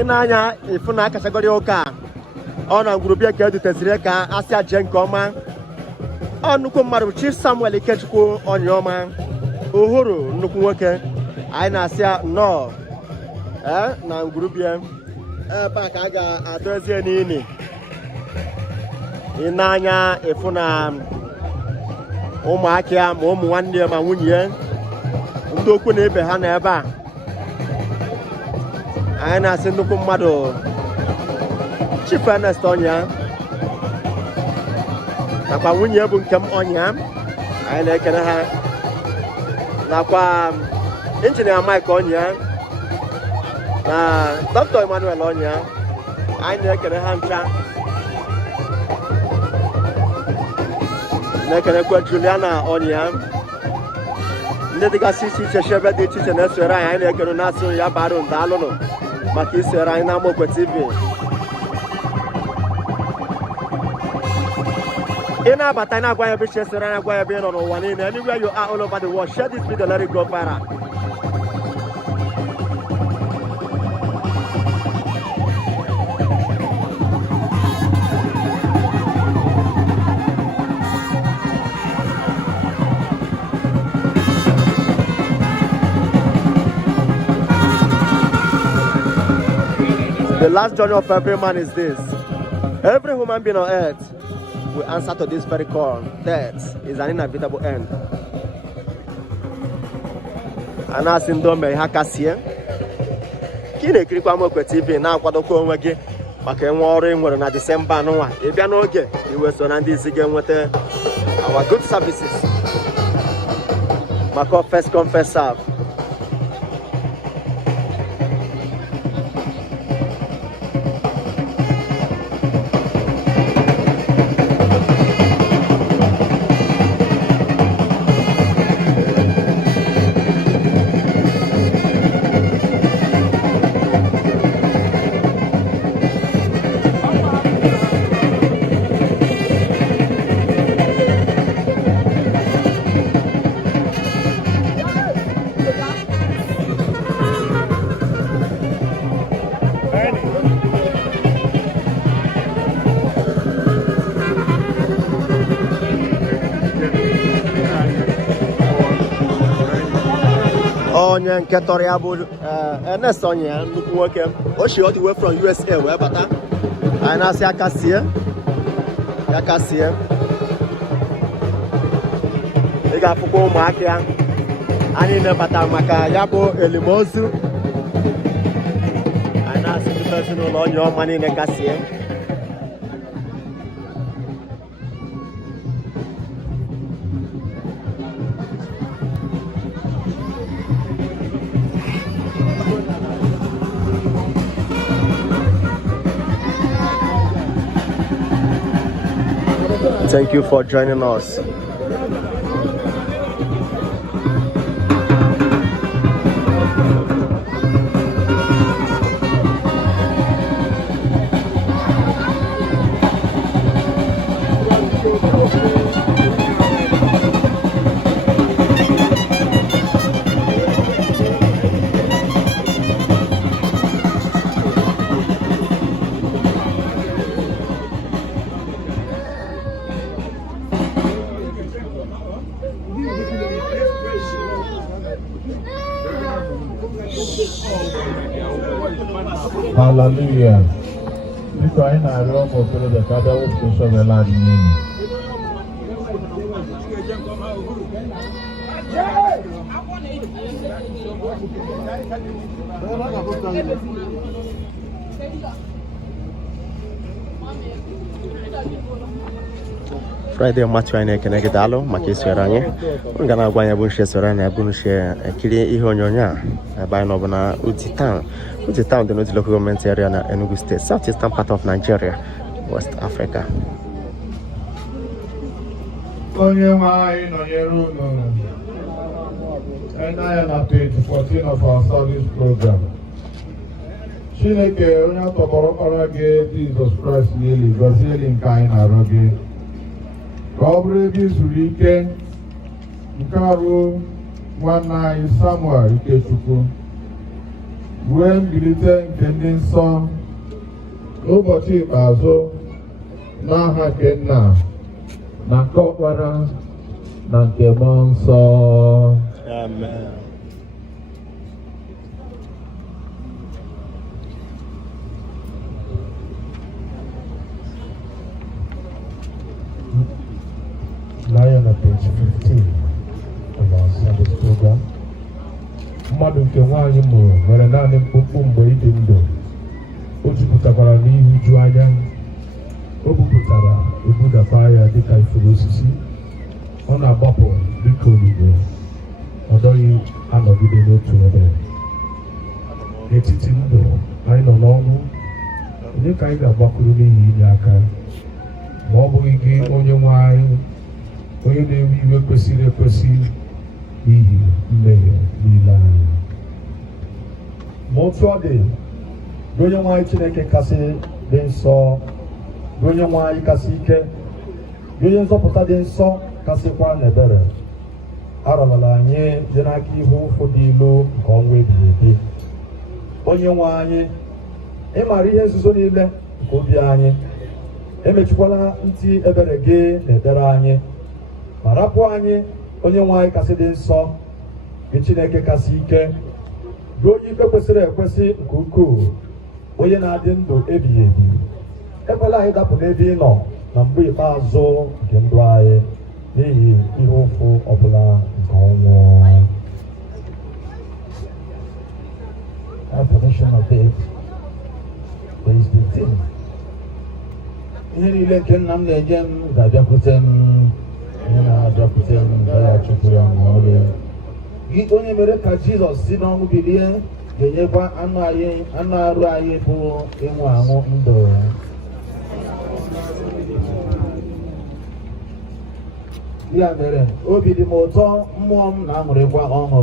Inanya ifuna kategori oka ona ngurubia ke edutezire ka asia je nke ọma nnukwu mmadụ Chief Samuel Ikechukwu Onyiaoma uhuru nnukwu nwoke anyị na-asịa nnọọ na ngurubia ebe a ka a ga-adozie n'ini inanya ifuna ụmụaka ya ma ụmụ nwanne ya ma nwunye ya ndị okwu na ibe ha na ebe a anyị na-asị nnukwu mmadụ Chief Ernest Onya nakwa nwunye bụ nke m Onya anyị na-ekene ha nakwa Engineer Mike Onya na Dr. Emmanuel Onya anyị na-ekene ha ncha na-ekenekwa Juliana Onya ndị dịgasị iche iche ebe dị iche iche na-esore anyị na-ekene na-asị ya barụ ndalụnụ maka isore anyị na Amokwe TV. In our Batana Guaya Bishes and Guaya Bin on one in anywhere you are all over the world, share this video, let it go viral. The last journey of every man is this. Every human being on earth will answer to this very call. Death is an inevitable end. And as in Dome Hakasia, Kine Krikwa Amokwe TV na akwadoko onwe gị maka enwe ọrụ enwere na December n'ụwa. Ị bịa n'oge iwe so na ndị isi ga-enweta our good services. Maka first come first serve. Onye nke tọrọ ya bụ Ernest Onya nnukwu nwoke o shi all the way from USA wee bata anyị na-asị aka sie ị ga-afụkwa ụmụaka ya anyị na-ebata maka ya bụ elimozu anyị na-asị ndị ezinụlọ Onyiaoma niile ka sie. Thank you for joining us. Hallelujah. This is why I love the Father of the land. Friday Matthew anyị na-ekene gị daalụ maka isonyere anyị. M ga na-agwa anyị bụ nche soro anyị bụ nche ekiri ihe onyonyo a ebe anyị nọ bụ na Uti Town. Uti Town dị n'Uti local government area na Enugu State, southeastern part of Nigeria, West Africa. Onye nwe anyị nọnyere unu na page 14 of our service program. Chineke onye atọkọrọ ọkpara gị Jesus Christ n'eli gọzie eli nke anyị na-arịọ gị ka ọ bụrụ ebe izuru ike nke arụ nwanne anyị Samuel Ikechukwu wee mbilite nke ndị nsọ n'ụbọchị ikpeazụ n'aha nke Nna na nke Ọkpara na nke Mmụọ Nsọ. Amen. Lion of page 15 of our service program. Mmadụ nke nwaanyị mụrụ nwere naanị mkpụmkpụ mgbe ịdị ndụ. O jupụtakwara n'ihu ju anya. O bupụtara ebudata ya dịka ifuru osisi. Ọ na-agbapụ dịka olugbo. Ọ dọghị anọgide n'otu ebe. N'etiti ndụ anyị nọ n'ọnụ, onye ka anyị ga-agbakwuru n'ihi inye aka? Ma ọ bụghị gị onye nwe anyị, onye na-ewe iwe kwesịrị ekwesị n'ihi mmehie niile anyị. Ma otu ọ dị, gị onye nwe anyị Chineke kasị dị nsọ, gị onye nwe anyị kasị ike, gị onye nzọpụta dị nsọ kasịkwa n'ebere, arọlala anyị dị n'aka ihu ụfụ dị ilu nke ọnwa ebighị ebi. Onye nwe anyị, ị maara ihe nzuzo niile nke obi anyị, emechikwala ntị ebere gị na-edere anyị, ma rapụ anyị onye nwe anyị kasị dị nsọ, gị Chineke kasị ike, gị onye ikpe kwesịrị ekwesị nke ukwuu, onye na-adị ndụ ebighị ebi. Ekwela anyị dapụ n'ebe ị nọ na mgbe ikpeazụ nke ndụ anyị n'ihi ihe ụfụ ọbụla nke ọnwụ. Affirmation of faith, page 15. Ihe niile nke nna m na-enye m ga-abịakwute m, ihe na-abịakwute m ga-achụpụ ya n'ọrụ. Gị onye mere ka Jizọs si n'ọnwụ bilie ga-enyekwa anụ arụ anyị bụ ịnwụ anwụ ndụ. Ya mere, obi dị m ụtọ, mmụọ m na-aṅụrịkwa ọṅụ.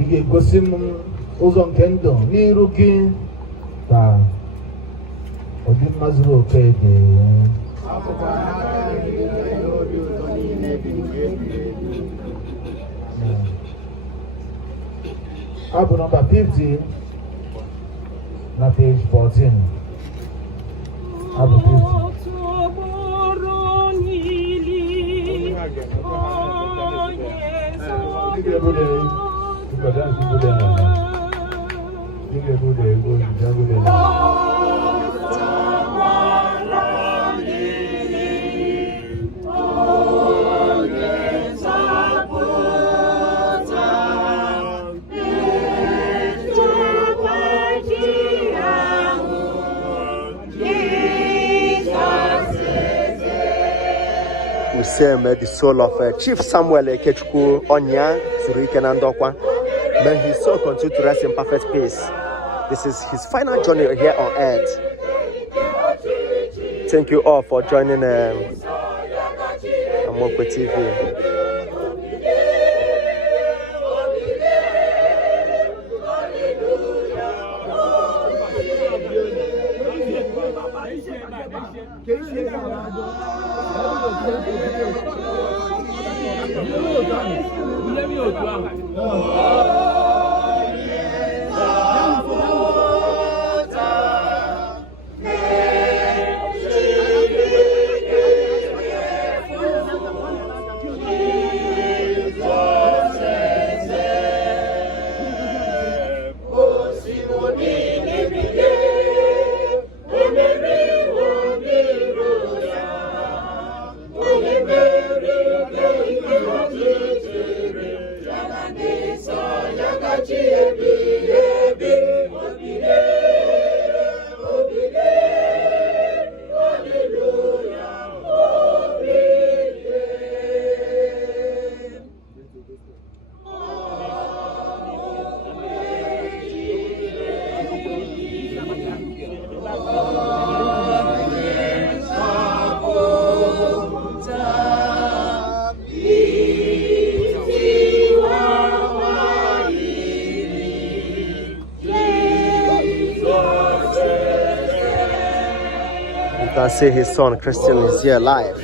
Ị ga-egosi m ụzọ nke ndụ n'iru gị ka ọdịmma zuru oke dị. Abụ nọmba 50 na page 14. Abụ 50. We say, may the soul of Chief Samuel Ikechukwu Onyiaoma zuru ike na ndokwa. May his soul continue to rest in perfect peace. This is his final journey here on earth. Thank you all for joining Amokwe TV. You can see his son Christian is here live.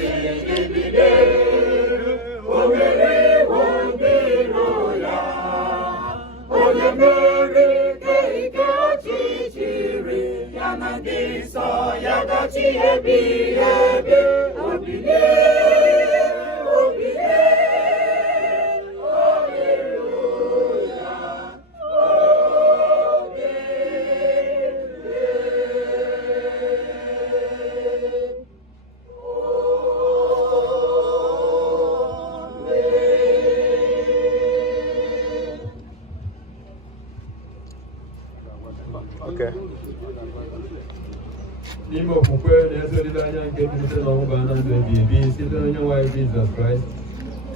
N'ime okwukwe na-ezi olileanya nke mbilite n'ọnwụ bụ na ndụ ebighị ebi site n'onye nwe anyị Jizọs Kraịst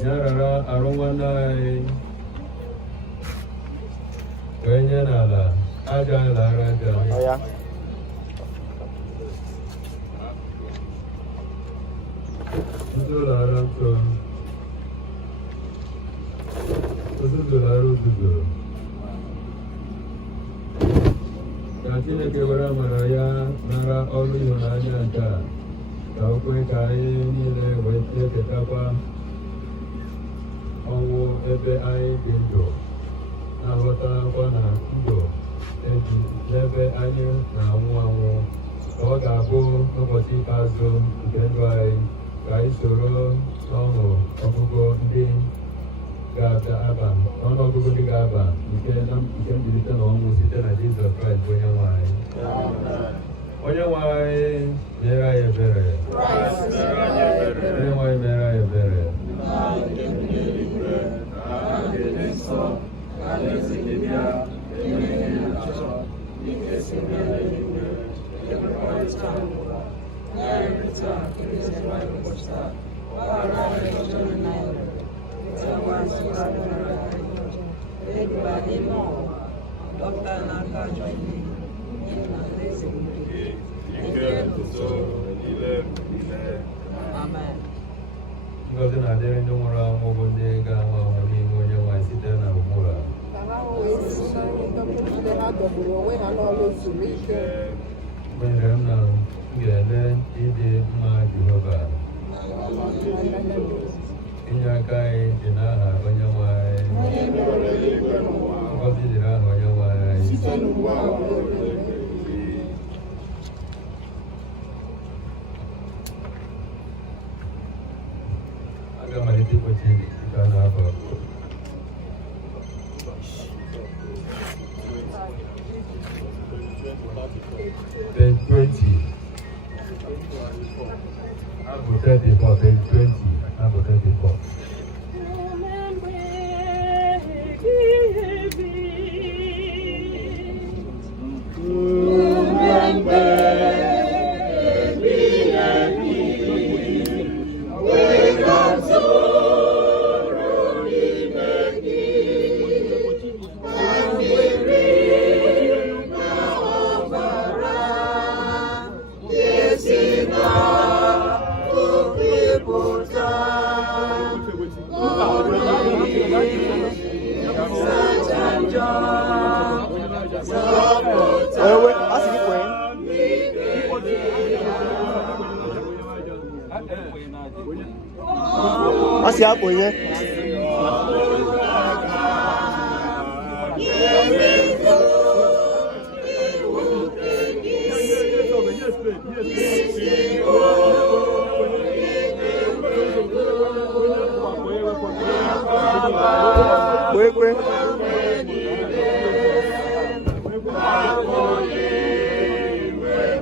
ya rara arụ nwanne anyị wee nye n'ala aja lara aja ntụ lara ntụ ụzụzụ lara ụzụzụ ka Chineke were amara ya nara ọrụ ịhụnanya nke a ka o kwe ka anyị niile wee chetakwa ọnwụ ebe anyị dị ndụ na-aghọtakwa na ndụ eju n'ebe anyị na-anwụ anwụ ka ọ ga-abụ n'ụbọchị ikpeazụ nke ndụ anyị ka anyị soro n'ọṅụ ọgụgụ ndị ga-aba n'ọnụọgụgụ ndị ga-aba nke mbilite n'ọnwụ site na Jizọs Kraịst bụ onye nwe anyị. Onye nwe anyị mere anyị ebere. Onye nwe anyị mere anyị ebere. Ngọzi na-adịrị ndị nwụrụ anwụ bụ ndị ga-anwụ anwụ n'ime onye nwe anyị site na ugbu a. Mgbe m na m ga-ele ịdị mma Jehova inye aka anyị dị n'aha onye nwe anyị. Ngọzi dịrị aha onye nwe anyị. Aga malite ịkpọchi dịka na-abụ page 20 abụ 34 page 20 abụ 34. Así apoyé.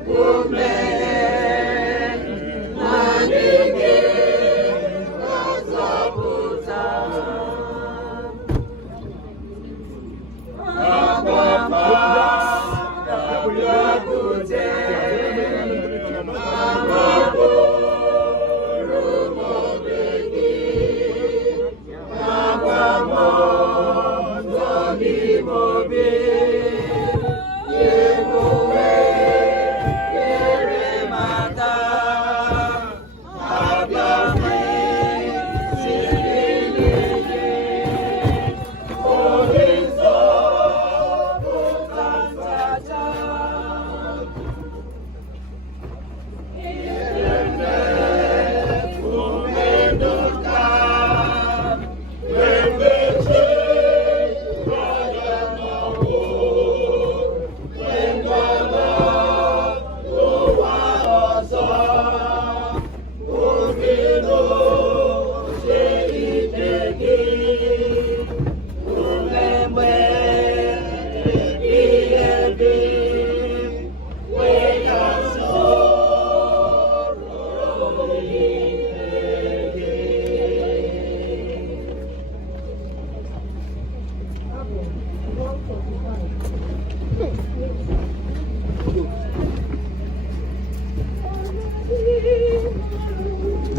Put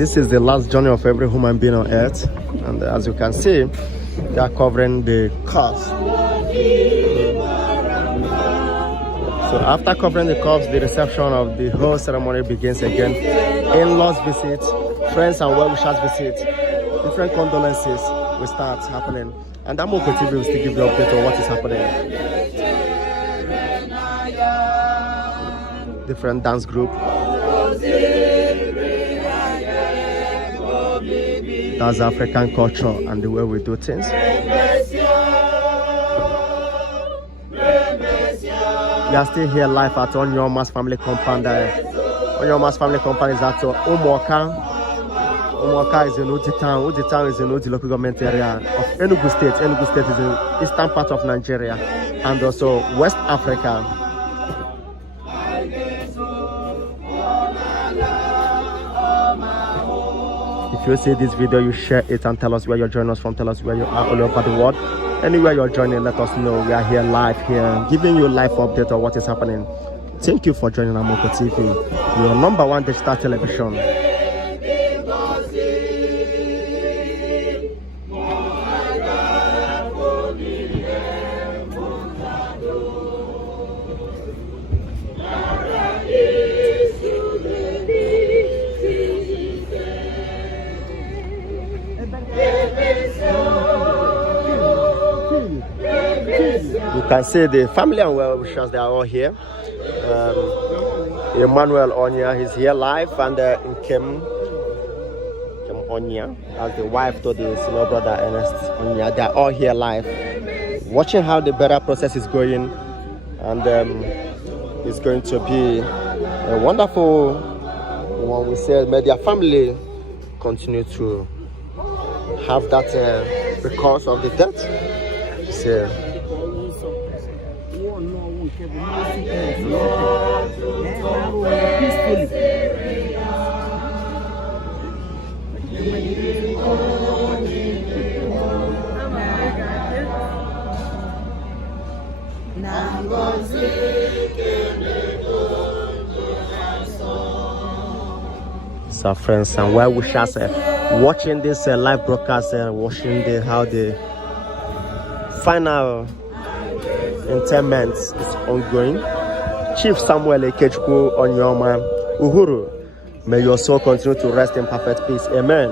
This is the last journey of every human being on earth, and as you can see, they are covering the corpse. So after covering the corpse, the reception of the whole ceremony begins again. In-laws visit, friends and well-wishers visit, different condolences will start happening, and Amoko TV will still give you an update on what is happening. Different dance group. That's African culture and the way we do things. We are still here live at Onyiaoma's family compound. Onyiaoma's family compound is at Umuoka. Umuoka is in Udi town. Udi town is in Udi local government area of Enugu State. Enugu State is in eastern part of Nigeria and also West Africa. If you see this video, you share it and tell us where you're joining us from. Tell us where you are all over the world. Anywhere you're joining, let us know. We are here live here, giving you live update on what is happening. Thank you for joining Amoko TV, your #1 digital television. You can see the family and well-wishers, they are all here. Emmanuel Onya is here live, and Nkem Onya, as the wife to the senior brother Ernest Onya, they are all here live, watching how the burial process is going, and it's going to be a wonderful one. We say, may their family continue to have that because of the death. So, so friends and well wishers watching this live broadcast, watching how the final interment is ongoing. Chief Samuel Ikechukwu Onyiaoma, Uhuru, may your soul continue to rest in perfect peace. Amen.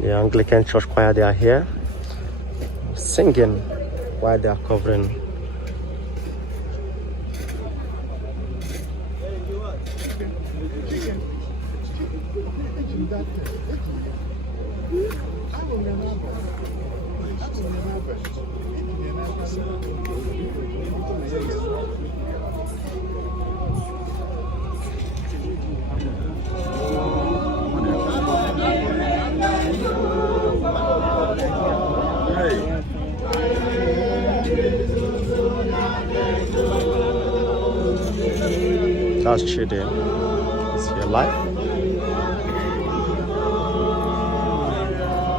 The Anglican Church Choir, they are here singing while they are covering. That's Chidi. Is here live.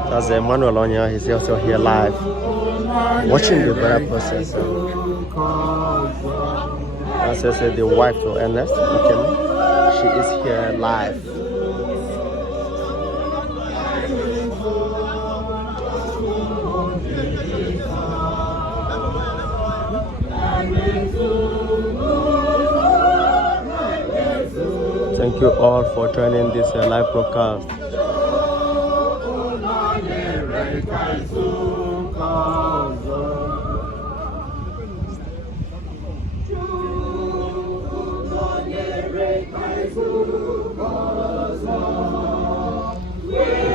That's Emmanuel Onya. He's also here live, watching the burial process. As I said, the wife of Ernest, she is here live. Thank you all for joining this live broadcast. You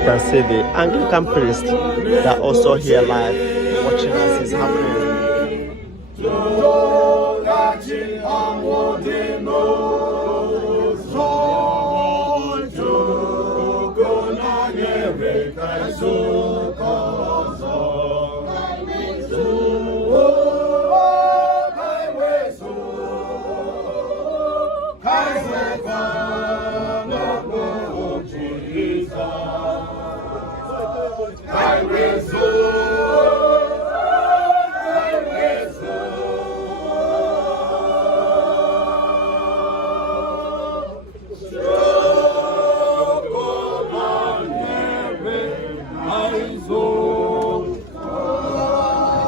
can see the Anglican priest, they are also here live, watching as it's happening.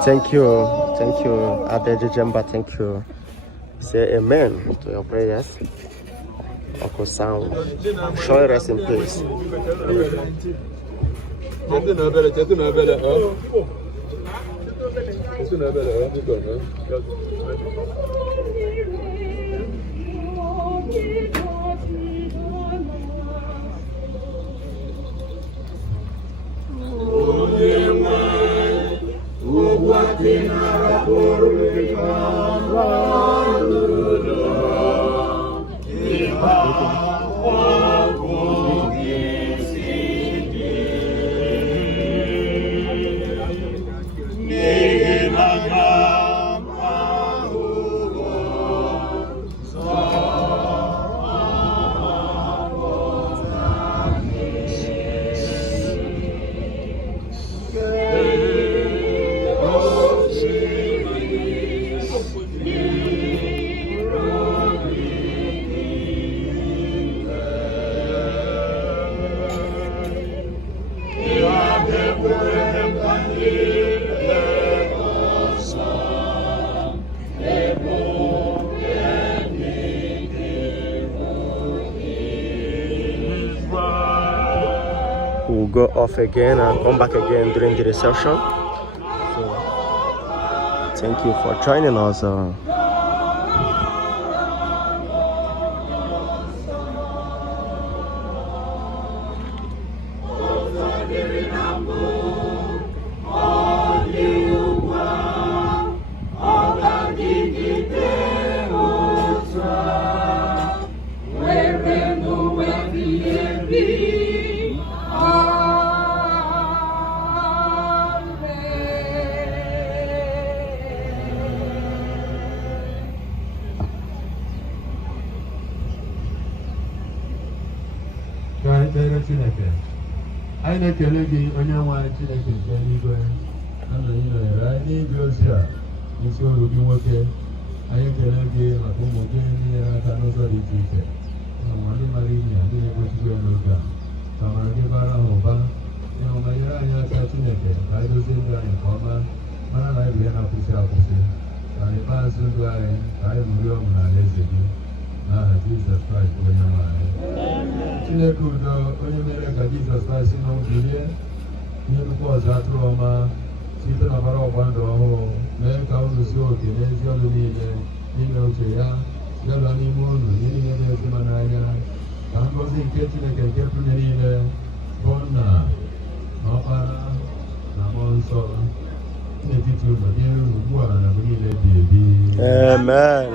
Thank you, Adeji Jemba. Thank you. Say amen to your prayers. Uncle Sound, show rest in peace. We'll go off again and come back again during the reception. So, thank you for joining us. Chineke anyị na-ekele gị onye nwe anyị Chineke nke eluigwe anyị nọnyere anyị n'ịbịa ozi a n'isi ọrụ gị nwoke anyị ekele gị maka ụmụ gị ninyere aka n'ụzọ dị iche iche ma ndị mara ihe ndị na-egochigwe n'oge a ka mara gị bara ha ụba ịhụma nyere anyị aka Chineke ka anyị dozie ndụ anyị nke ọma mara na anyị bụ ihe na-akwụsị akwụsị ka n'ikpeazụ ndụ anyị ka anyị ṅụrie ọṅụ n'ala eze gị n'aha Jizọs Kraịst onye nwe anyị. Chineke udo onye mere ka Jizọs Kraịst si n'ọnwụ bilie ihe nnukwu ọzọ atụrụ ọma site n'ọbara ọgba ndụ ọhụrụ mee ka unu zuo oke n'ezi ọlụ niile n'ime uche ya bịalụọ n'ime unu ihe niile na-ezi ma n'anya ka ngọzi nke Chineke nke pụrụ niile bụ Nna na Ọkpara na Mmụọ Nsọ n'etiti unu dị unu ugbu a na mgbe niile ebighị ebi. Amen.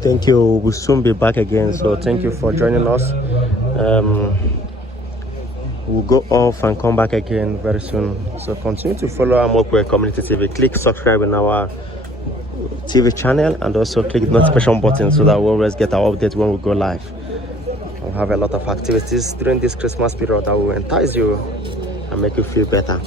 Thank you. We'll soon be back again, so thank you for joining us. We'll go off and come back again very soon, so continue to follow Amokwe Community TV. Click subscribe in our TV channel and also click the notification button so that we always get our updates when we go live. We'll have a lot of activities during this Christmas period that will entice you and make you feel better.